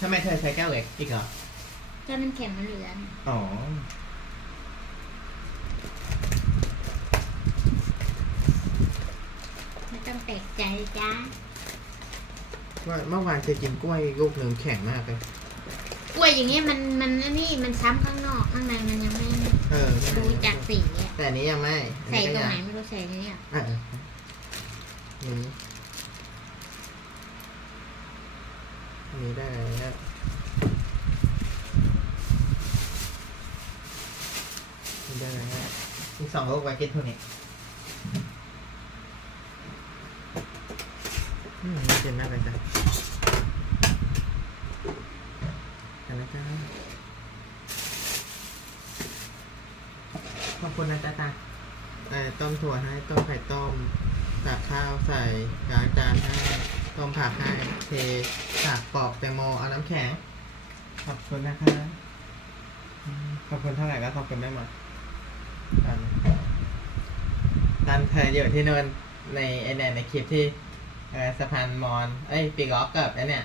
ทำไมเธอใช้แก้วเล็กอีกเหรอก็มันแข็งมันเหลืออ๋อไม่ต้องแปลกใจจ้าว่าเมื่อวานเคยกินกล้วยลูกหนึ่งแข็งมากเลยกล้วยอย่างเงี้ยมันนี่มันซ้ำข้างนอกข้างในมันยังไม่ดูจากสีแต่อันนี้ยังไม่ใส่ตรงไหนไม่รู้ใส่นี่อ่ะนี่ได้แล้วได้แล้วอีก2 ลูกไว้กินเท่านี้ไม่เจ็บมากเลยจ้ะกันนะจ๊ะขอบคุณนะจ๊ะตาต้มถั่วให้ต้มไข่ต้มตักข้าวใส่ล้างจานให้ต้มผักให้เทผักปอกแตงโมเอาน้ำแข็งขอบคุณนะคะขอบคุณเท่าไหร่ก็ขอบคุณไม่หมดตันเธออยู่ที่นนในคลิปที่สะพานมอนปีกล็อกกับเนี่ย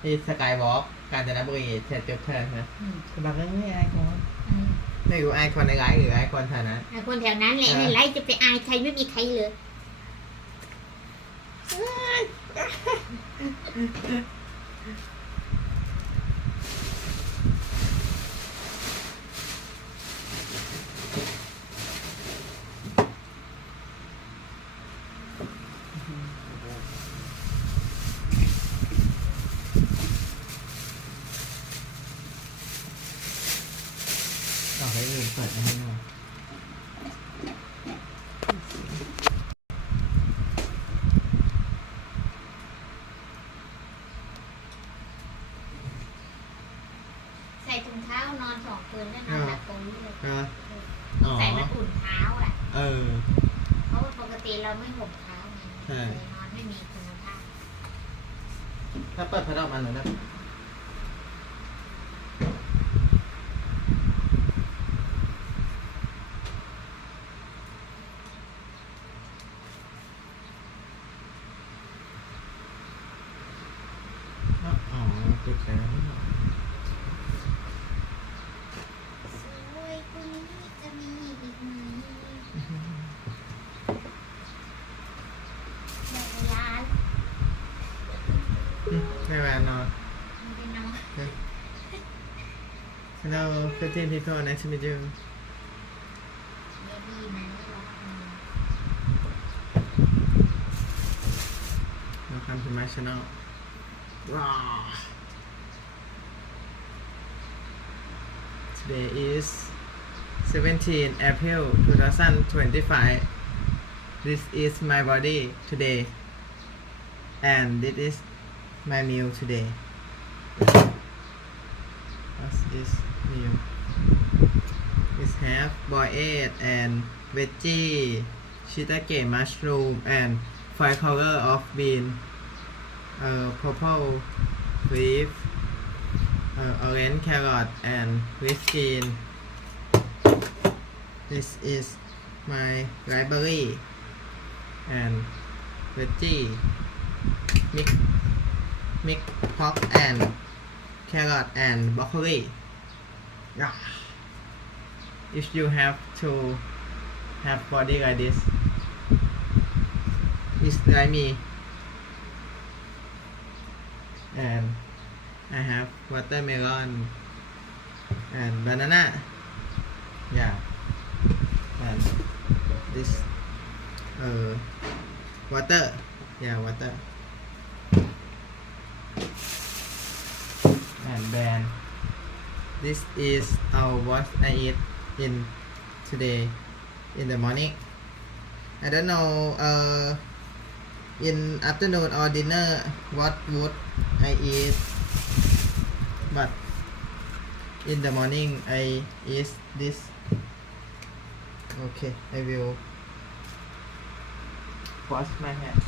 ที่สกายวอล์กกาญจนบุรีเสร็จจบเทิร์นนะคือแบบไม่อายคนไม่รู้อายคนในไลฟ์หรืออายคนแถวนั้นอายคนแถวนั้นแหละในไลฟ์จะไปอายใครไม่มีใครเลยต่อไปอื่นเปิดอันนี้หน่อยใส่ถุงเท้านอน2 คืนแล้วนอนหลับตรงนี้เลยใส่มันอุ่นเท้าอ่ะเพราะว่าปกติเราไม่ห่มเท้าไงเลยนอนไม่มีคุณภาพถ้าเปิดพัดลมอันหนึ่งนะจุดแล้วสวยคนนี้จะมีอีกไหมเวลาไม่แวนนอน ไม่ได้นอน Hello 15 people nice to meet you เบบี้มันไม่ร้อง Welcome to my channel Wow. Today is 17 April 2025 This is my body today and this is my meal today What's this meal? It's half boiled egg and veggie shiitake mushroom and 5 color of bean purple leaf orange carrot and with green this is my library and veggie mix pork and carrot and broccoli yeah. If you have to have body like this it's like me and I have watermelon and banana yeah and this water yeah water and then this is what I eat in today in the morning I don't know in afternoon or dinner what would I eat but in the morning I eat this okay I will wash my hands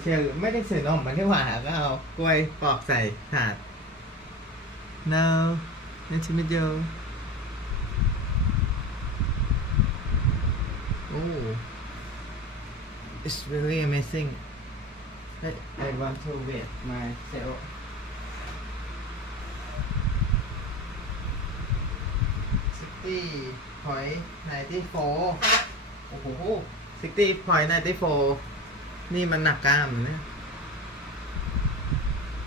เชียร์ไม่ได้ซื้อนมมันที่หว่าก็เอากล้วยปอกใส่ถาด no nice to meet you oh it's really amazing I want to wait myself 60.94 โอ้โห 60.94 นี่มันหนักกล้ามนะ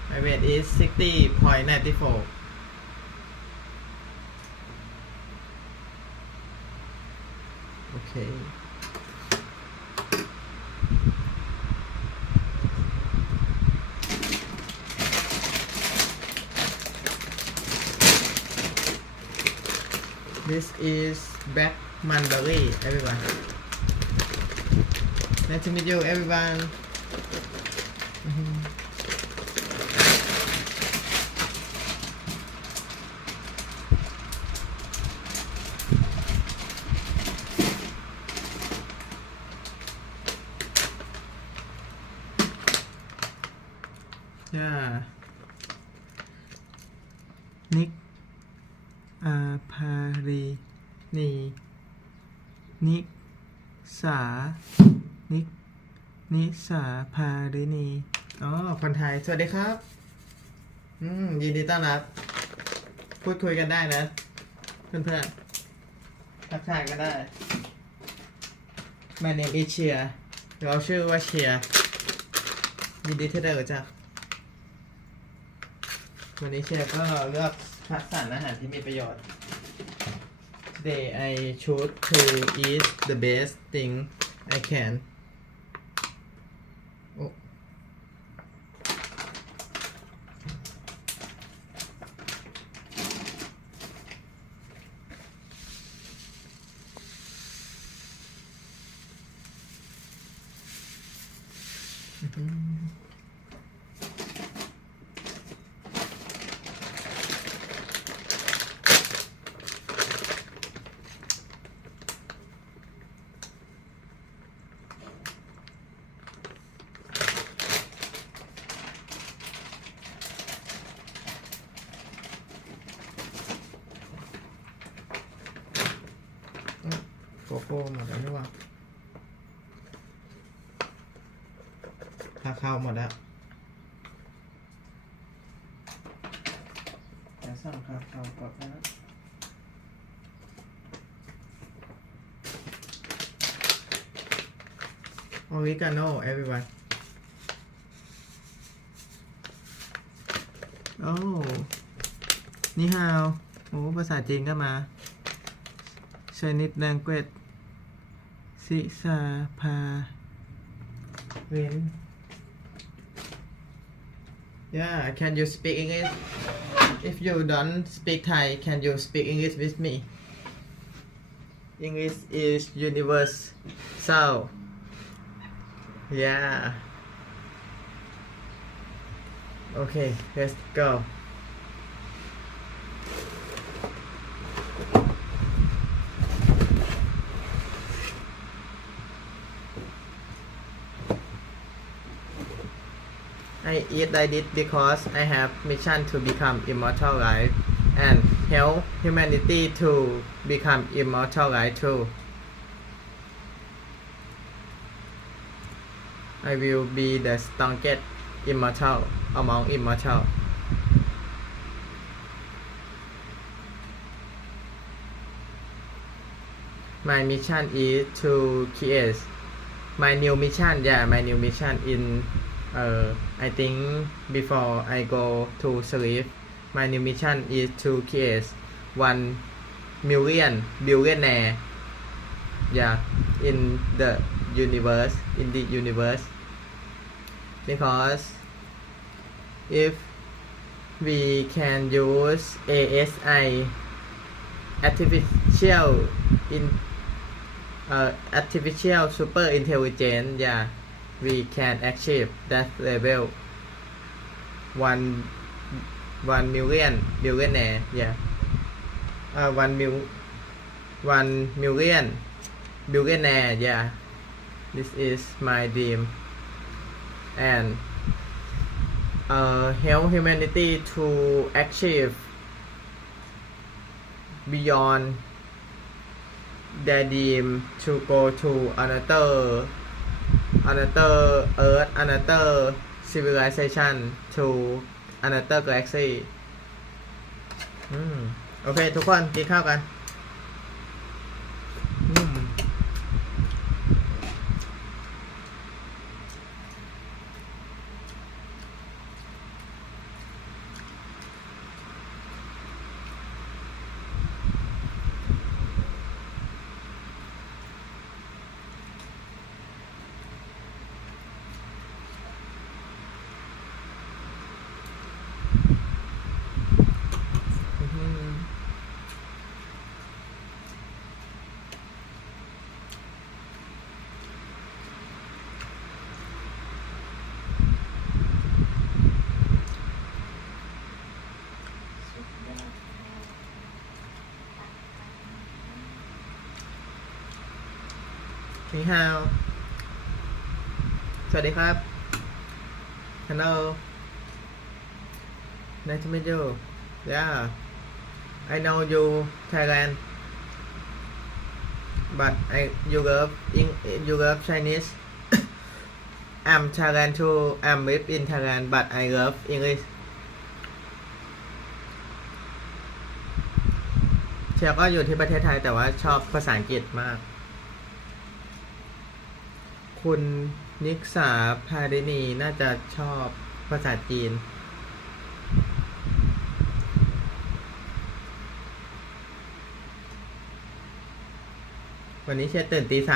My weight is 60.94 โอเค This is black mulberry everyone Nice to meet you everyone Yeah Nick อาภารีนีนิสานิสาภารินีอ๋อคนไทยสวัสดีครับยินดีต้อนรับพูดคุยกันได้นะเพื่อนๆทักทายกันได้ My name is เชียร์เราชื่อว่าเชียร์ยินดีที่ได้รู้จักวันนี้เชียร์ก็เลือกคัดสรรอาหารที่มีประโยชน์ Today I choose to eat the best thing I can โอ้ โกโก้หมดแล้วนี่หว่าถ้าเข้าหมดแล้วจะสั่งข้าวก่อนนะออริกาโน่ everyone โอ้นี่ฮาวโอ้ภาษาจีนก็มาChinese language ศิษาภาเว้น Yeah can you speak English if you don't speak Thai can you speak English with me English is universal Yeah Okay let's go I eat like this because I have mission to become immortal life and help humanity to become immortal life too. I will be the strongest immortal among immortal. My mission is to create my new mission. Yeah, my new mission in I think before I go to sleep, my new mission is to create 1 million billionaire. Yeah, in the universe, because if we can use ASI, artificial super intelligence, yeah. We can achieve that level 1 million billionaire yeah 1 million billionaire yeah this is my dream and help humanity to achieve beyond their dream to go to another earth, another civilization, to another galaxy โอเคทุกคนกินข้าวกันนี่ฮาวสวัสดีครับ Hello nice to meet you yeah I know you Thailand but you love Chinese I'm Thailand too I'm live in Thailand but I love English เชียร์ก็อยู่ที่ประเทศไทยแต่ว่าชอบภาษาอังกฤษมากคุณนิกษาพาดินีน่าจะชอบภาษาจีนวันนี้เชียร์ตื่นตี 3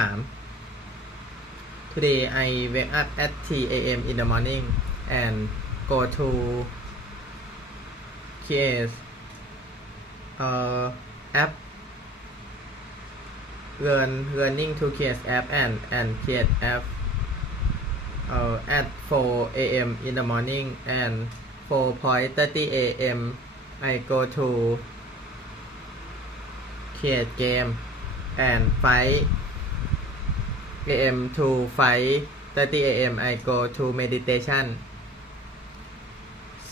Today I wake up at 3 a.m. in the morning and go to create app learning to create app and create app at 4 a.m. in the morning and 4:30 a.m. I go to create game and 5 a.m. to 5:30 a.m. I go to meditation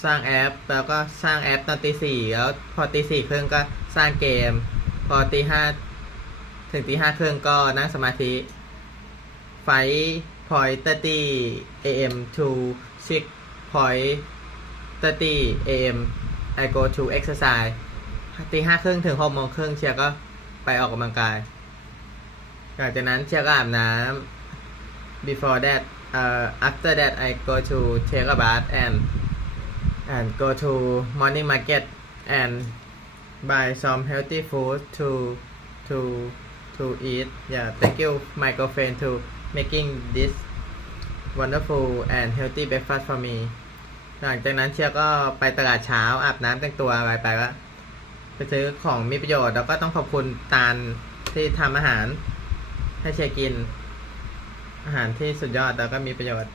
สร้างแอปแล้วก็สร้างแอปตอนตี 4แล้วพอตี 4 ครึ่งก็สร้างเกมพอตี 5 ถึงตี 5 ครึ่งก็นั่งสมาธิ5:30 a.m. to 6:30 a.m. I go to exercise ตี 5 ครึ่งถึง 6 โมงครึ่งเชียร์ก็ไปออกกำลังกายหลังจากนั้นเชียร์ก็อาบน้ำ before that after that I go to take a bath and go to morning market and buy some healthy food to eat yeah thank you my girlfriend to making this wonderful and healthy breakfast for me หลังจากนั้นเชียร์ก็ไปตลาดเช้าอาบน้ำแต่งตัวอะไรไปก็ไปซื้อของมีประโยชน์แล้วก็ต้องขอบคุณตาลที่ทำอาหารให้เชียร์กินอาหารที่สุดยอดแล้วก็มีประโยชน์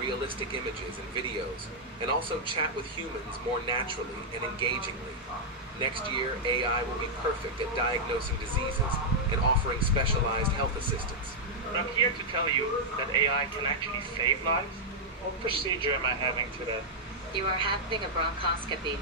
realistic images and videos, and also chat with humans more naturally and engagingly. Next year, AI will be perfect at diagnosing diseases and offering specialized health assistance. But I'm here to tell you that AI can actually save lives. What procedure am I having today? You are having a bronchoscopy.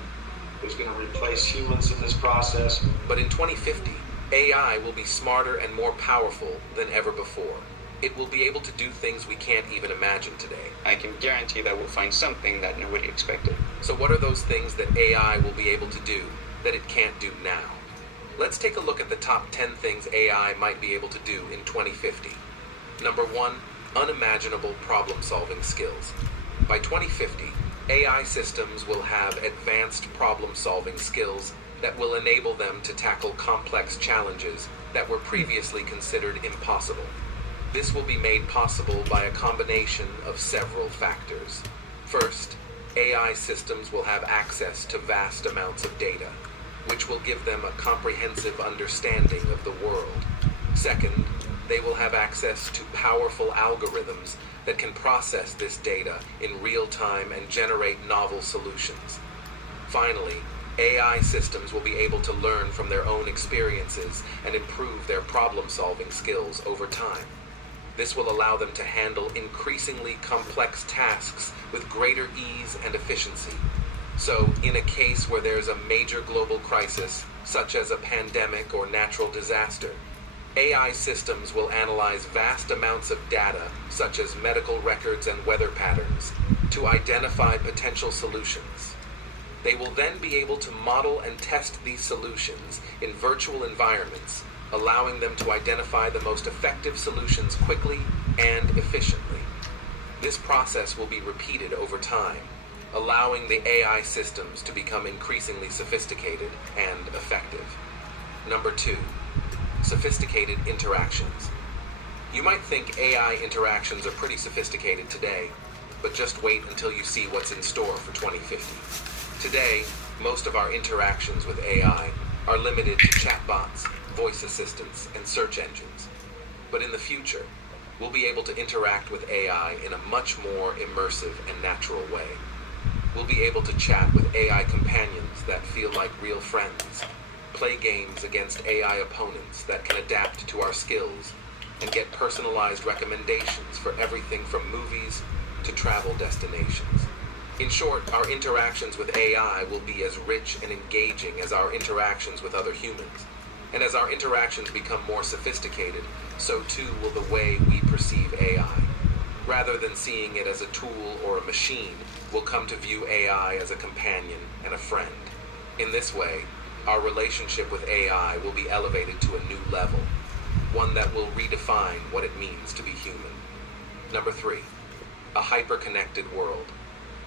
Who's going to replace humans in this process? But in 2050, AI will be smarter and more powerful than ever before. It will be able to do things we can't even imagine today. I can guarantee that we'll find something that nobody expected. So what are those things that AI will be able to do that it can't do now? Let's take a look at the top 10 things AI might be able to do in 2050. Number 1, unimaginable problem-solving skills. By 2050, AI systems will have advanced problem-solving skills that will enable them to tackle complex challenges that were previously considered impossible. This will be made possible by a combination of several factors. First, AI systems will have access to vast amounts of data, which will give them a comprehensive understanding of the world. Second, they will have access to powerful algorithms that can process this data in real time and generate novel solutions. Finally, AI systems will be able to learn from their own experiences and improve their problem-solving skills over time. This will allow them to handle increasingly complex tasks with greater ease and efficiency. So, in a case where there's a major global crisis, such as a pandemic or natural disaster, AI systems will analyze vast amounts of data, such as medical records and weather patterns, to identify potential solutions. They will then be able to model and test these solutions in virtual environments, allowing them to identify the most effective solutions quickly and efficiently. This process will be repeated over time, allowing the AI systems to become increasingly sophisticated and effective. Number 2, sophisticated interactions. You might think AI interactions are pretty sophisticated today, but just wait until you see what's in store for 2050. Today, most of our interactions with AI are limited to chatbots, voice assistants, and search engines. But in the future, we'll be able to interact with AI in a much more immersive and natural way. We'll be able to chat with AI companions that feel like real friends, play games against AI opponents that can adapt to our skills, and get personalized recommendations for everything from movies to travel destinations. In short, our interactions with AI will be as rich and engaging as our interactions with other humans. And as our interactions become more sophisticated, so too will the way we perceive AI. Rather than seeing it as a tool or a machine, we'll come to view AI as a companion and a friend. In this way, our relationship with AI will be elevated to a new level, one that will redefine what it means to be human. Number 3, a hyper-connected world.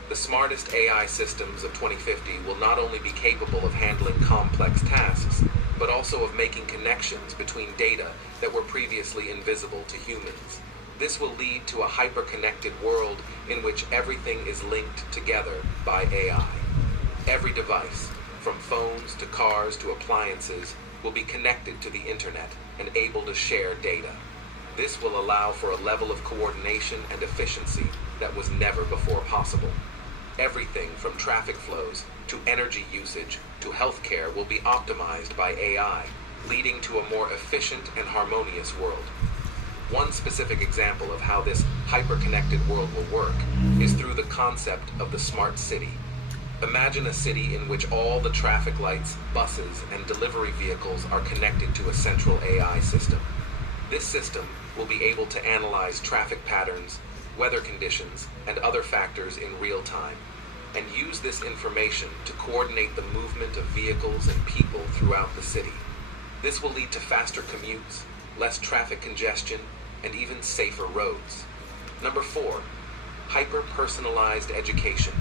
The smartest AI systems of 2050 will not only be capable of handling complex tasks, but also of making connections between data that were previously invisible to humans. This will lead to a hyper-connected world in which everything is linked together by AI. Every device, from phones to cars to appliances, will be connected to the internet and able to share data. This will allow for a level of coordination and efficiency that was never before possible. Everything from traffic flows to energy usage to healthcare will be optimized by AI, leading to a more efficient and harmonious world. One specific example of how this hyper-connected world will work is through the concept of the smart city. Imagine a city in which all the traffic lights, buses, and delivery vehicles are connected to a central AI system. This system will be able to analyze traffic patterns, weather conditions, and other factors in real time, and use this information to coordinate the movement of vehicles and people throughout the city. This will lead to faster commutes, less traffic congestion, and even safer roads. Number 4, hyper-personalized education.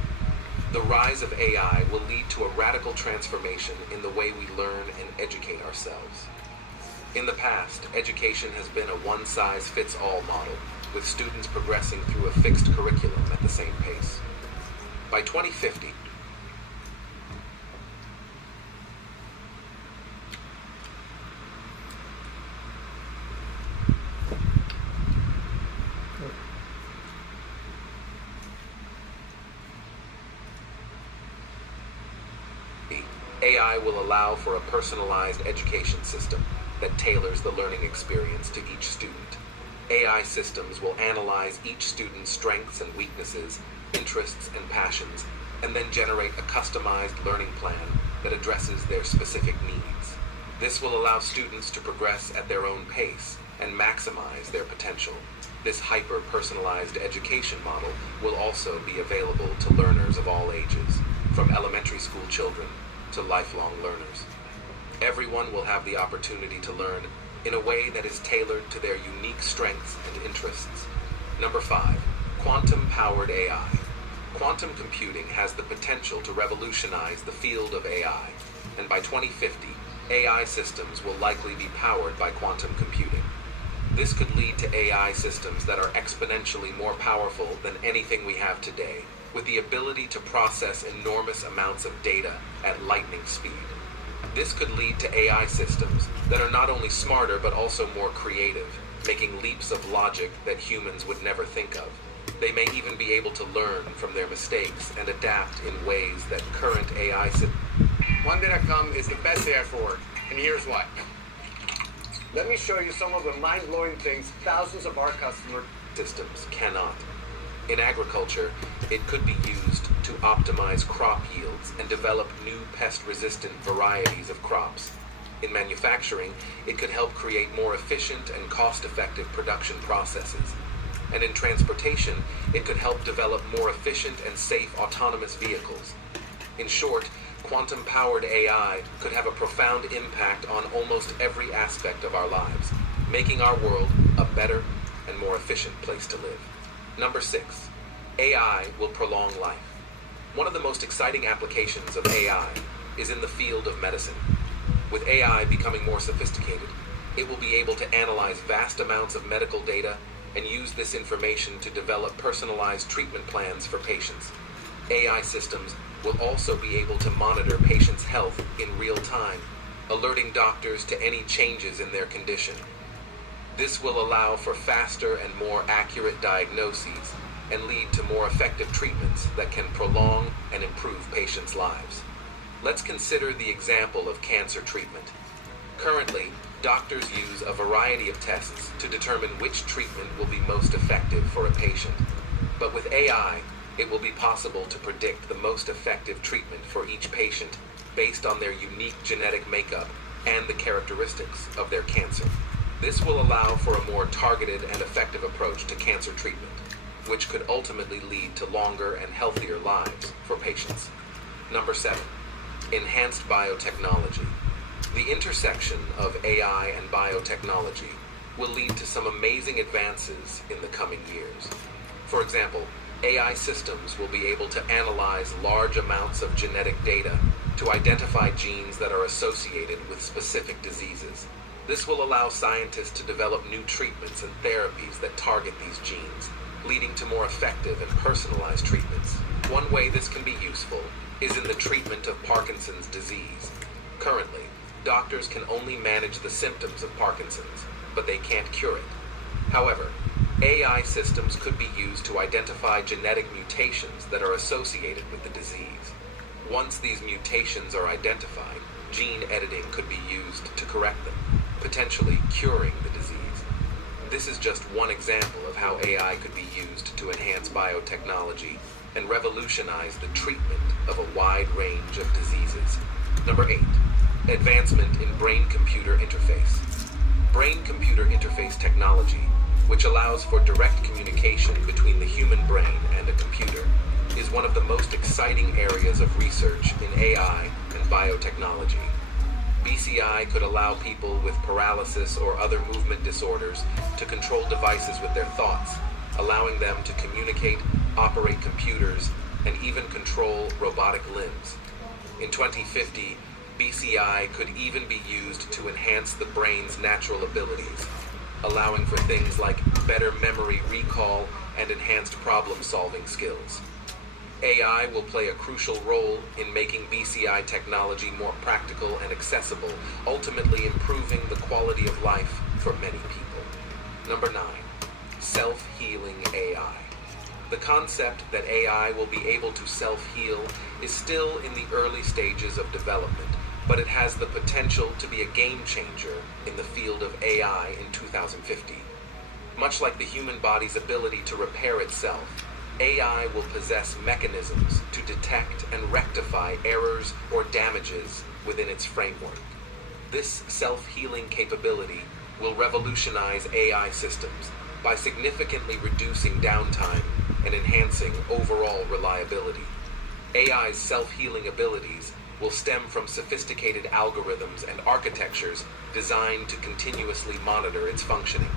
The rise of AI will lead to a radical transformation in the way we learn and educate ourselves. In the past, education has been a one-size-fits-all model, with students progressing through a fixed curriculum at the same pace. By 2050, AI will allow for a personalized education system that tailors the learning experience to each student. AI systems will analyze each student's strengths and weaknesses, interests and passions, and then generate a customized learning plan that addresses their specific needs. This will allow students to progress at their own pace and maximize their potential. This hyper-personalized education model will also be available to learners of all ages, from elementary school children to lifelong learners. Everyone will have the opportunity to learn in a way that is tailored to their unique strengths and interests. Number 5, quantum-powered AI. Quantum computing has the potential to revolutionize the field of AI, and by 2050, AI systems will likely be powered by quantum computing. This could lead to AI systems that are exponentially more powerful than anything we have today, with the ability to process enormous amounts of data at lightning speed. This could lead to AI systems that are not only smarter but also more creative, making leaps of logic that humans would never think of. They may even be able to learn from their mistakes and adapt in ways that current AI systems. Monday.com is the best AI for work, and here's why. Let me show you some of the mind-blowing things thousands of our customer systems cannot. In agriculture, it could be used to optimize crop yields and develop new pest-resistant varieties of crops. In manufacturing, it could help create more efficient and cost-effective production processes. And in transportation, it could help develop more efficient and safe autonomous vehicles. In short, quantum-powered AI could have a profound impact on almost every aspect of our lives, making our world a better and more efficient place to live. Number 6, AI will prolong life. One of the most exciting applications of AI is in the field of medicine. With AI becoming more sophisticated, it will be able to analyze vast amounts of medical data and use this information to develop personalized treatment plans for patients. AI systems will also be able to monitor patients' health in real time, alerting doctors to any changes in their condition. This will allow for faster and more accurate diagnoses and lead to more effective treatments that can prolong and improve patients' lives. Let's consider the example of cancer treatment. Currently, doctors use a variety of tests to determine which treatment will be most effective for a patient. But with AI, it will be possible to predict the most effective treatment for each patient based on their unique genetic makeup and the characteristics of their cancer. This will allow for a more targeted and effective approach to cancer treatment, which could ultimately lead to longer and healthier lives for patients. Number 7, enhanced biotechnology. The intersection of AI and biotechnology will lead to some amazing advances in the coming years. For example, AI systems will be able to analyze large amounts of genetic data to identify genes that are associated with specific diseases. This will allow scientists to develop new treatments and therapies that target these genes, leading to more effective and personalized treatments. One way this can be useful is in the treatment of Parkinson's disease. Currently, doctors can only manage the symptoms of Parkinson's, but they can't cure it. However, AI systems could be used to identify genetic mutations that are associated with the disease. Once these mutations are identified, gene editing could be used to correct them, potentially curing the disease. This is just one example of how AI could be used to enhance biotechnology and revolutionize the treatment of a wide range of diseases. Number 8, advancement in brain-computer interface. Brain-computer interface technology, which allows for direct communication between the human brain and a computer, is one of the most exciting areas of research in AI and biotechnology. BCI could allow people with paralysis or other movement disorders to control devices with their thoughts, allowing them to communicate, operate computers, and even control robotic limbs. In 2050, BCI could even be used to enhance the brain's natural abilities, allowing for things like better memory recall and enhanced problem-solving skills. AI will play a crucial role in making BCI technology more practical and accessible, ultimately improving the quality of life for many people. Number 9, self-healing AI. The concept that AI will be able to self-heal is still in the early stages of development, but it has the potential to be a game changer in the field of AI in 2050. Much like the human body's ability to repair itself, AI will possess mechanisms to detect and rectify errors or damages within its framework. This self-healing capability will revolutionize AI systems by significantly reducing downtime and enhancing overall reliability. AI's self-healing abilities will stem from sophisticated algorithms and architectures designed to continuously monitor its functioning.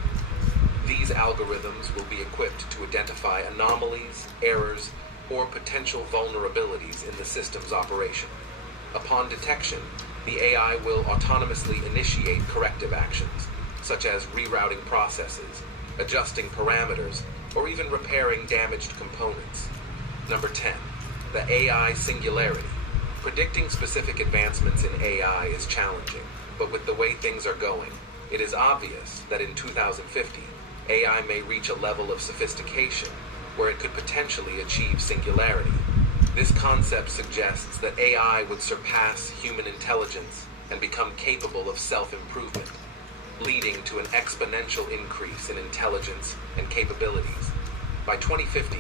These algorithms will be equipped to identify anomalies, errors, or potential vulnerabilities in the system's operation. Upon detection, the AI will autonomously initiate corrective actions, such as rerouting processes, adjusting parameters, or even repairing damaged components. Number 10, the AI singularity. Predicting specific advancements in AI is challenging, but with the way things are going, it is obvious that in 2050, AI may reach a level of sophistication where it could potentially achieve singularity. This concept suggests that AI would surpass human intelligence and become capable of self-improvement, leading to an exponential increase in intelligence and capabilities. By 2050,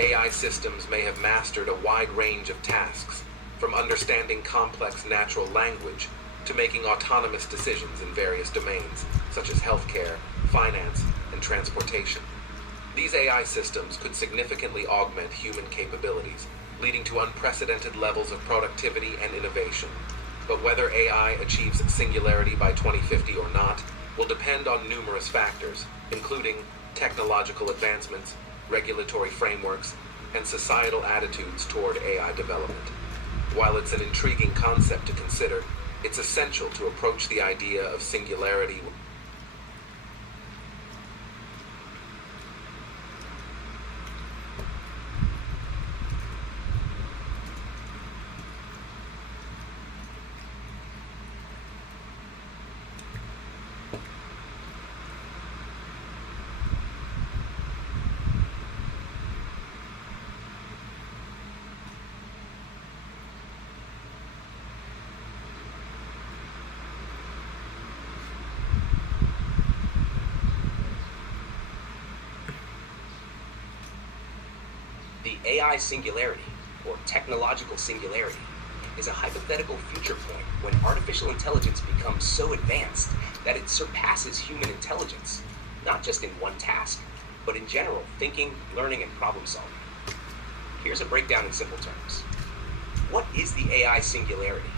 AI systems may have mastered a wide range of tasks, from understanding complex natural language to making autonomous decisions in various domains, such as healthcare, finance, and transportation. These AI systems could significantly augment human capabilities, leading to unprecedented levels of productivity and innovation. But whether AI achieves singularity by 2050 or not will depend on numerous factors, including technological advancements, regulatory frameworks, and societal attitudes toward AI development. While it's an intriguing concept to consider, it's essential to approach the idea of singularity AI singularity, or technological singularity, is a hypothetical future point when artificial intelligence becomes so advanced that it surpasses human intelligence, not just in one task, but in general thinking, learning, and problem solving. Here's a breakdown in simple terms. What is the AI singularity?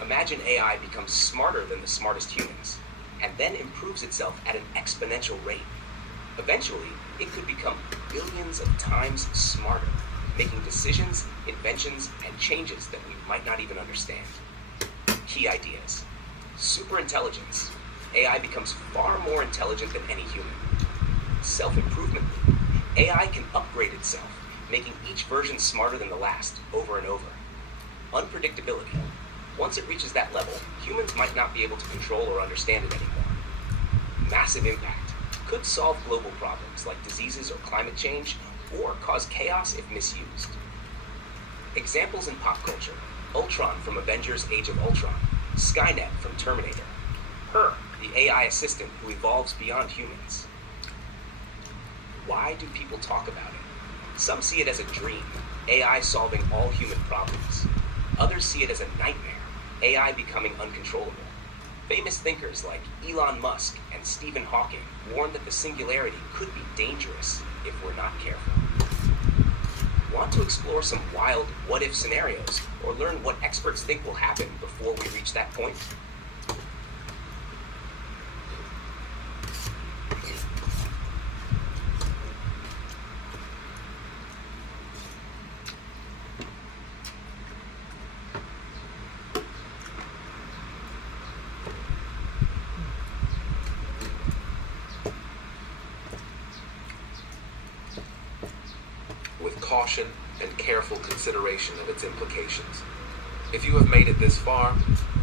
Imagine AI becomes smarter than the smartest humans, and then improves itself at an exponential rate. Eventually, it could become billions of times smarter, making decisions, inventions, and changes that we might not even understand. Key ideas. Superintelligence. AI becomes far more intelligent than any human. Self-improvement. AI can upgrade itself, making each version smarter than the last, over and over. Unpredictability. Once it reaches that level, humans might not be able to control or understand it anymore. Massive impact. Could solve global problems like diseases or climate change, or cause chaos if misused. Examples in pop culture: Ultron from Avengers Age of Ultron, Skynet from Terminator, Her, the AI assistant who evolves beyond humans. Why do people talk about it? Some see it as a dream, AI solving all human problems. Others see it as a nightmare, AI becoming uncontrollable. Famous thinkers like Elon Musk and Stephen Hawking warn that the singularity could be dangerous if we're not careful. Want to explore some wild what-if scenarios, or learn what experts think will happen before we reach that point? Caution and careful consideration of its implications. If you have made it this far,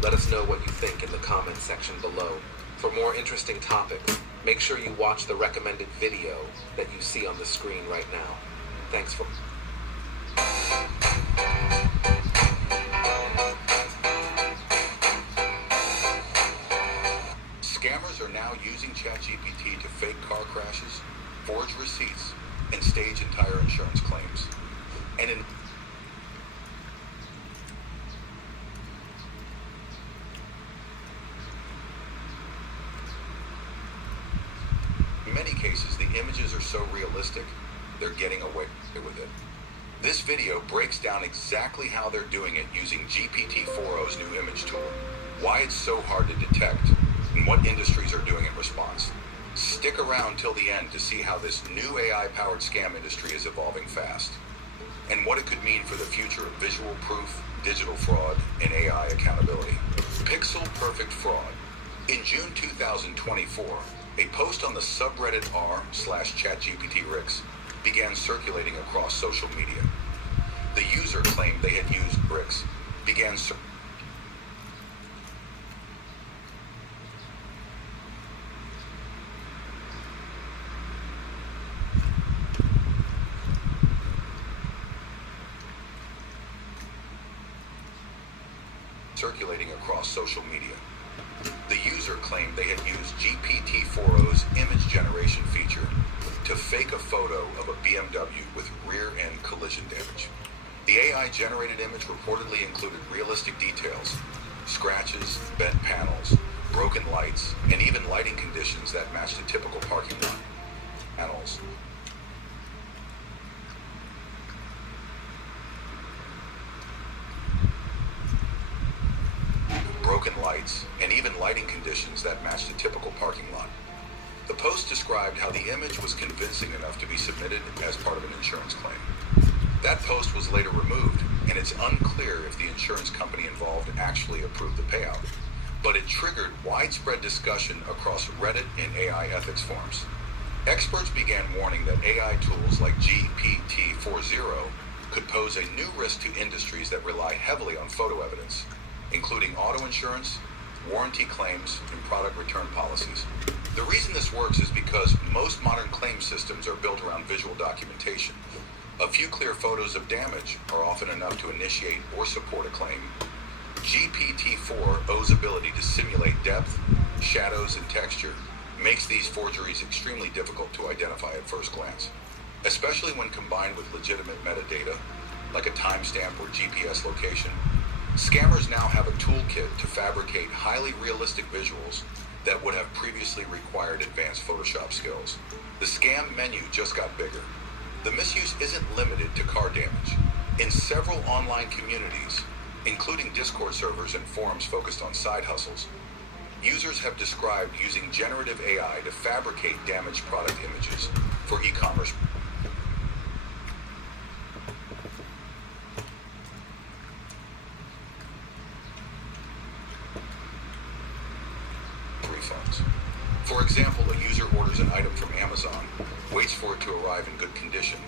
let us know what you think in the comments section below. For more interesting topics, make sure you watch the recommended video that you see on the screen right now. Thanks for... Scammers are now using ChatGPT to fake car crashes, forge receipts, and stage entire insurance claims. And in many cases, the images are so realistic, they're getting away with it. This video breaks down exactly how they're doing it using GPT-4o's new image tool, why it's so hard to detect, and what industries are doing in response. Stick around till the end to see how this new AI-powered scam industry is evolving fast, and what it could mean for the future of visual proof, digital fraud, and AI accountability. Pixel Perfect Fraud. In June 2024, a post on the subreddit r/ChatGPT-RIX began circulating across social media. The user claimed they had used RIX, began circulating across social media. The user claimed they had used GPT-4o's image generation feature to fake a photo of a BMW with rear-end collision damage. The AI-generated image reportedly included realistic details, scratches, bent panels, broken lights, and even lighting conditions that matched a typical parking lot. Panels. Broken lights, and even lighting conditions that matched a typical parking lot. The post described how the image was convincing enough to be submitted as part of an insurance claim. That post was later removed, and it's unclear if the insurance company involved actually approved the payout. But it triggered widespread discussion across Reddit and AI ethics forums. Experts began warning that AI tools like GPT-4o could pose a new risk to industries that rely heavily on photo evidence, including auto insurance, warranty claims, and product return policies. The reason this works is because most modern claim systems are built around visual documentation. A few clear photos of damage are often enough to initiate or support a claim. GPT-4o's ability to simulate depth, shadows, and texture makes these forgeries extremely difficult to identify at first glance, especially when combined with legitimate metadata, like a timestamp or GPS location. Scammers now have a toolkit to fabricate highly realistic visuals that would have previously required advanced Photoshop skills. The scam menu just got bigger. The misuse isn't limited to car damage. In several online communities, including Discord servers and forums focused on side hustles, users have described using generative AI to fabricate damaged product images for e-commerce refunds. For example, a user orders an item from Amazon, waits for it to arrive in good condition,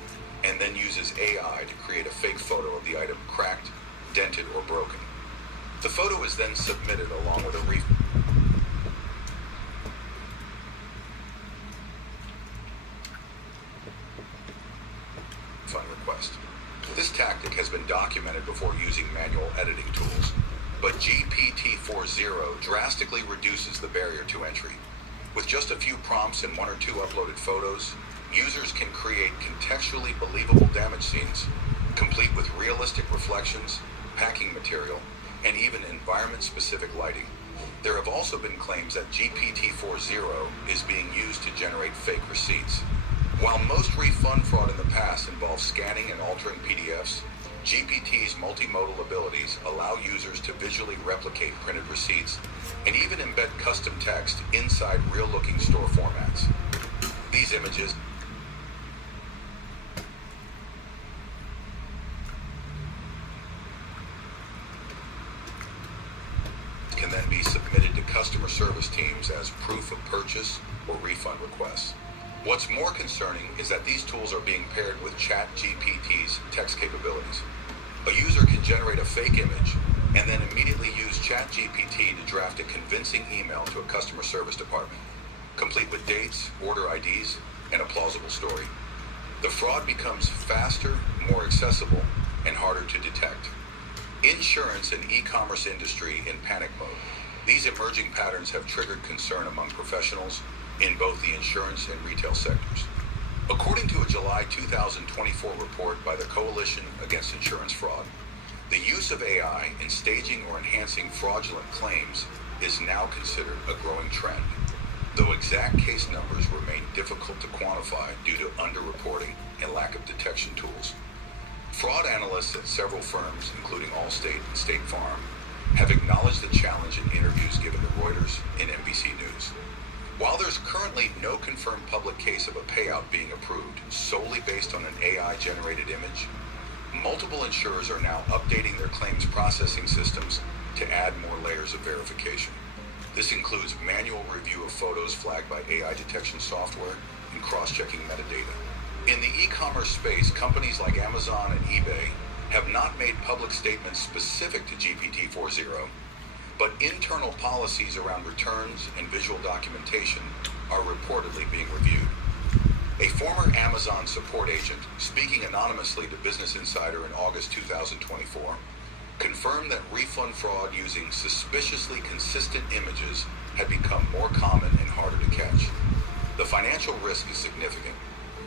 and then uses AI to create a fake photo of the item cracked, dented, or broken. The photo is then submitted along with a refund request. This tactic has been documented before using manual editing tools, but GPT-4o drastically reduces the barrier to entry. With just a few prompts and one or two uploaded photos, users can create contextually believable damage scenes, complete with realistic reflections, packing material, and even environment-specific lighting. There have also been claims that GPT-4o is being used to generate fake receipts. While most refund fraud in the past involves scanning and altering PDFs, GPT's multimodal abilities allow users to visually replicate printed receipts and even embed custom text inside real-looking store formats. These images can then be submitted to customer service teams as proof of purchase or refund requests. What's more concerning is that these tools are being paired with ChatGPT's text capabilities. A user can generate a fake image and then immediately use ChatGPT to draft a convincing email to a customer service department, complete with dates, order IDs, and a plausible story. The fraud becomes faster, more accessible, and harder to detect. Insurance and e-commerce industry in panic mode. These emerging patterns have triggered concern among professionals in both the insurance and retail sectors. According to a July 2024 report by the Coalition Against Insurance Fraud, the use of AI in staging or enhancing fraudulent claims is now considered a growing trend, though exact case numbers remain difficult to quantify due to underreporting and lack of detection tools. Fraud analysts at several firms, including Allstate and State Farm, have acknowledged the challenge in interviews given to Reuters and NBC News. While there's currently no confirmed public case of a payout being approved solely based on an AI-generated image, multiple insurers are now updating their claims processing systems to add more layers of verification. This includes manual review of photos flagged by AI detection software and cross-checking metadata. In the e-commerce space, companies like Amazon and eBay have not made public statements specific to GPT-4o, but internal policies around returns and visual documentation are reportedly being reviewed. A former Amazon support agent, speaking anonymously to Business Insider in August 2024, confirmed that refund fraud using suspiciously consistent images had become more common and harder to catch. The financial risk is significant.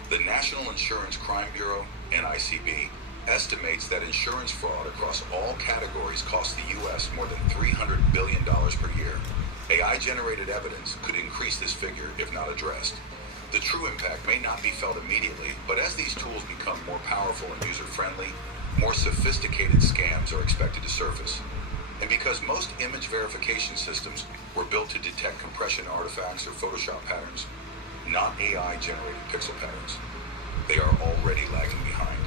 The National Insurance Crime Bureau, NICB, estimates that insurance fraud across all categories costs the U.S. more than $300 billion per year. AI-generated evidence could increase this figure if not addressed. The true impact may not be felt immediately, but as these tools become more powerful and user-friendly, more sophisticated scams are expected to surface. And because most image verification systems were built to detect compression artifacts or Photoshop patterns, not AI-generated pixel patterns, they are already lagging behind.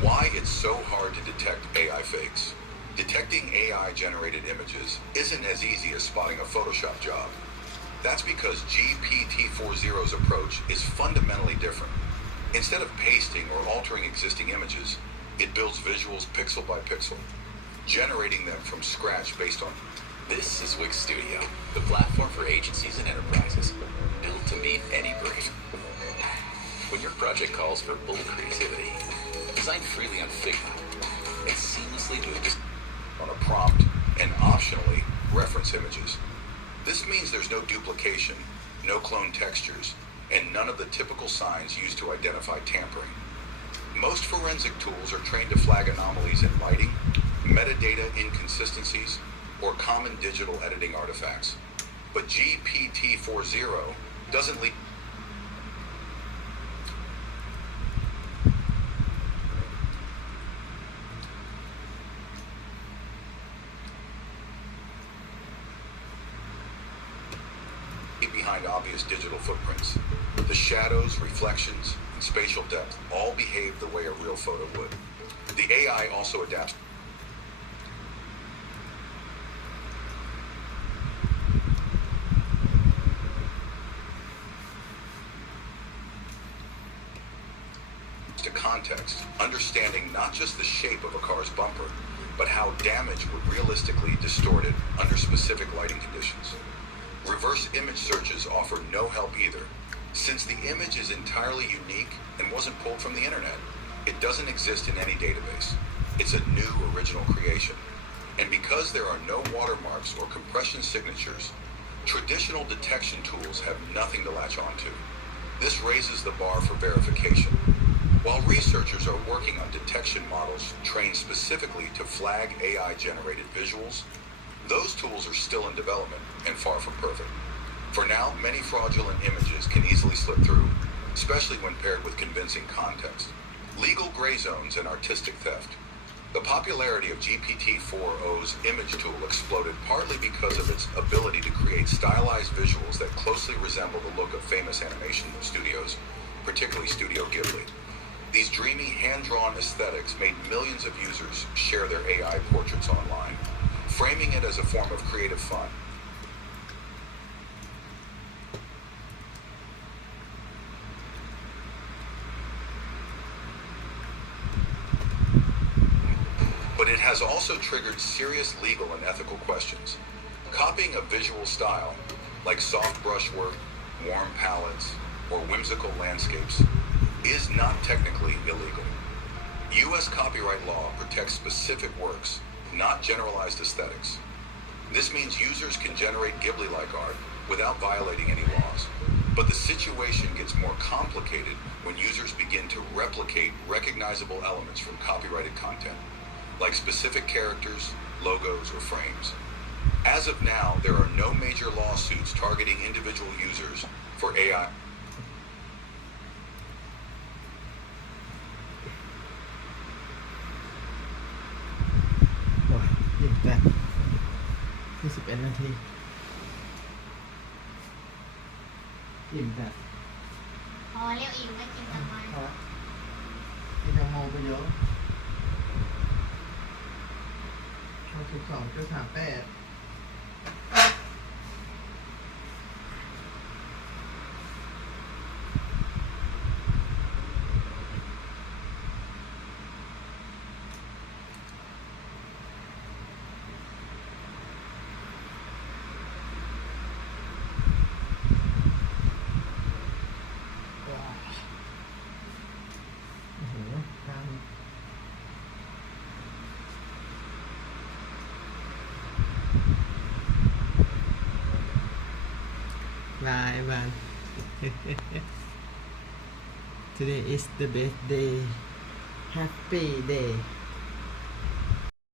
Why it's so hard to detect AI fakes? Detecting AI-generated images isn't as easy as spotting a Photoshop job. That's because GPT-4o's approach is fundamentally different. Instead of pasting or altering existing images, it builds visuals pixel by pixel, generating them from scratch based on... This is Wix Studio, the platform for agencies and enterprises, built to meet any brief. When your project calls for bold creativity, design freely on Figma, and seamlessly move on a prompt and optionally reference images. This means there's no duplication, no clone textures, and none of the typical signs used to identify tampering. Most forensic tools are trained to flag anomalies in lighting, metadata inconsistencies, or common digital editing artifacts. But GPT-4o doesn't leave behind obvious digital footprints. The shadows, reflections, and spatial depth all behave the way a real photo would. The AI also adapts to context, understanding not just the shape of a car's bumper, but how damage would realistically distort it under specific lighting conditions. Reverse image searches offer no help either. Since the image is entirely unique and wasn't pulled from the internet, it doesn't exist in any database. It's a new original creation. And because there are no watermarks or compression signatures, traditional detection tools have nothing to latch onto. This raises the bar for verification. While researchers are working on detection models trained specifically to flag AI-generated visuals, those tools are still in development and far from perfect. For now, many fraudulent images can easily slip through, especially when paired with convincing context. Legal gray zones and artistic theft. The popularity of GPT-4o's image tool exploded partly because of its ability to create stylized visuals that closely resemble the look of famous animation studios, particularly Studio Ghibli. These dreamy, hand-drawn aesthetics made millions of users share their AI portraits online, framing it as a form of creative fun. But it has also triggered serious legal and ethical questions. Copying a visual style, like soft brushwork, warm palettes, or whimsical landscapes, is not technically illegal. U.S. copyright law protects specific works, not generalized aesthetics. This means users can generate Ghibli-like art without violating any laws. But the situation gets more complicated when users begin to replicate recognizable elements from copyrighted content, like specific characters, logos, or frames. As of now, there are no major lawsuits targeting individual users for AI.อิ่มจัด21 นาทีอิ่มจัด พอเรียกอิ่มไม่กินทำไม กินแตงโมไปเยอะ12.38โอ้โหดังบายบาย Today is the best day happy day